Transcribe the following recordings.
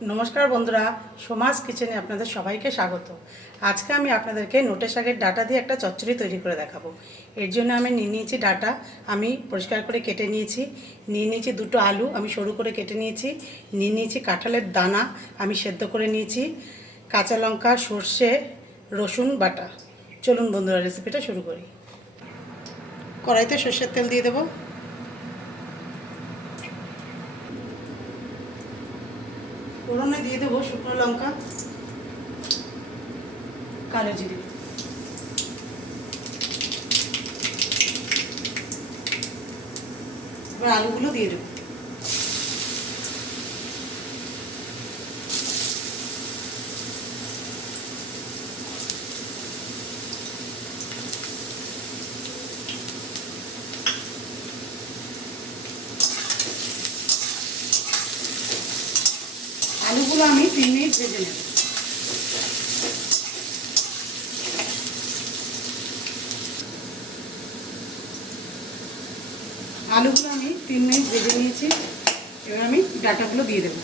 নমস্কার বন্ধুরা, সোমাস কিচেনে আপনাদের সবাইকে স্বাগত। আজকে আমি আপনাদেরকে নোটে শাকের ডাঁটা দিয়ে একটা চচ্চড়ি তৈরি করে দেখাবো। এর জন্য আমি নিয়ে নিয়েছি ডাঁটা, আমি পরিষ্কার করে কেটে নিয়েছি। নিয়ে নিয়েছি দুটো আলু, আমি সরু করে কেটে নিয়েছি। নিয়ে নিয়েছি কাঁঠালের দানা, আমি সেদ্ধ করে নিয়েছি। কাঁচা লঙ্কা, সর্ষে, রসুন বাটা। চলুন বন্ধুরা, রেসিপিটা শুরু করি। কড়াইতে সর্ষের তেল দিয়ে দেবো। ফোড়নে দিয়ে দেবো শুকনো লঙ্কা, কালো জিরে। এবার আলুগুলো দিয়ে দেবো। আলুগুলো আমি 3 মিনিট ভেজে নেব। আলুগুলো আমি 3 মিনিট ভেজে নিয়েছি। এবার আমি ডাঁটাগুলো দিয়ে দেবো।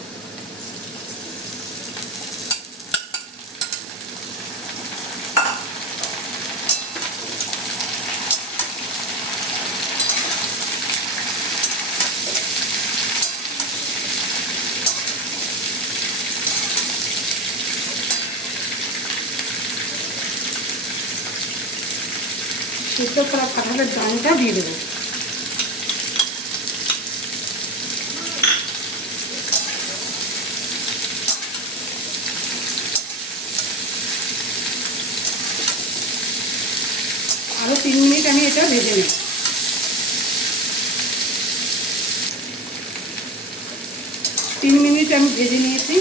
সিদ্ধ করা কাঁঠালের দানাটা দিয়ে দেবো। আরও 3 মিনিট আমি এটা ভেজে নেব। 3 মিনিট আমি ভেজে নিয়েছি।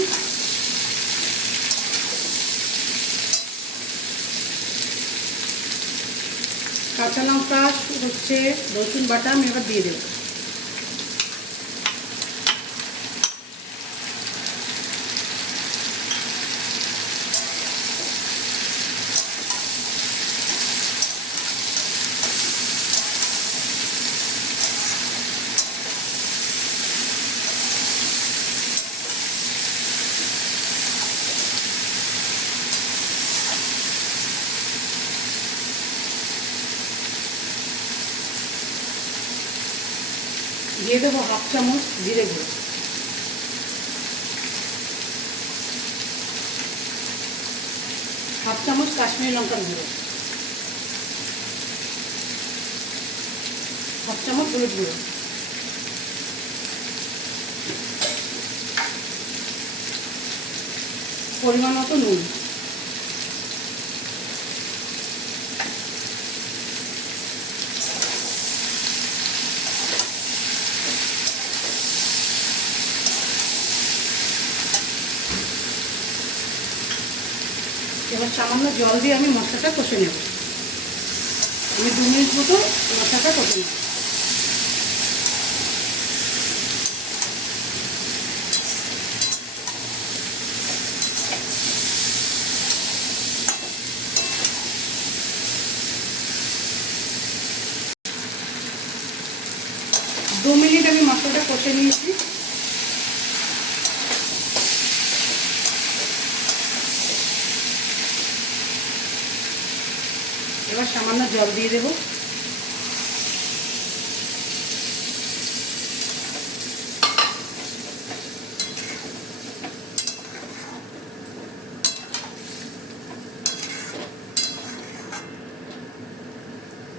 কাঁচা লঙ্কা, হচ্ছে রসুন বাটা আমি এবার দিয়ে দেবো। দিয়ে দেবো 1/2 চামচ জিরে গুঁড়ো, 1/2 চামচ কাশ্মীরি লঙ্কার গুঁড়ো, 1/2 চামচ হলুদ গুঁড়ো, পরিমাণ মতো নুন। এবার সামান্য জল দিয়ে আমি মশলাটা কষে নেব। আমি 2 মিনিট মতো মশলাটা কষে নেব। দু মিনিট আমি মশলাটা কষে নিয়েছি। এবার সামান্য জল দিয়ে দেব।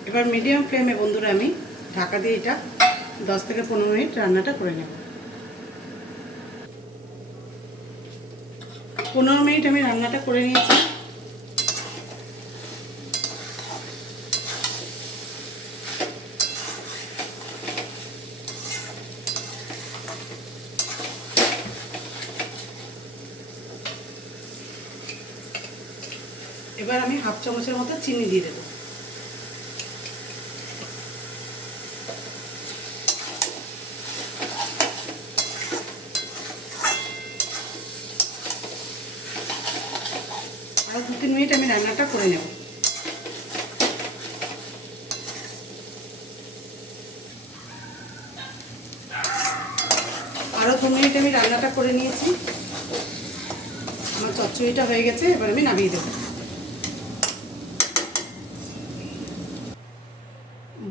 এবার মিডিয়াম ফ্লেমে বন্ধুরা আমি ঢাকা দিয়ে এটা 10 থেকে 15 মিনিট রান্নাটা করে নেব। 15 মিনিট আমি রান্নাটা করে নিয়েছি। এবার আমি 1/2 চামচের মতো চিনি দিয়ে দেবো। আরও 2-3 মিনিট আমি রান্নাটা করে নেব। আরও 2 মিনিট আমি রান্নাটা করে নিয়েছি। আমার চচ্চড়িটা হয়ে গেছে, এবার আমি নামিয়ে দেবো।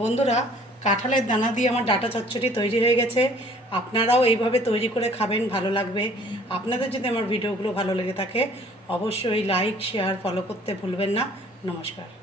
বন্ধুরা, কাঁঠালের দানা দিয়ে আমার ডাঁটা চচ্চড়ি তৈরি হয়ে গেছে। আপনারাও এইভাবে তৈরি করে খাবেন, ভালো লাগবে। আপনাদের যদি আমার ভিডিওগুলো ভালো লেগে থাকে অবশ্যই লাইক, শেয়ার, ফলো করতে ভুলবেন না। নমস্কার।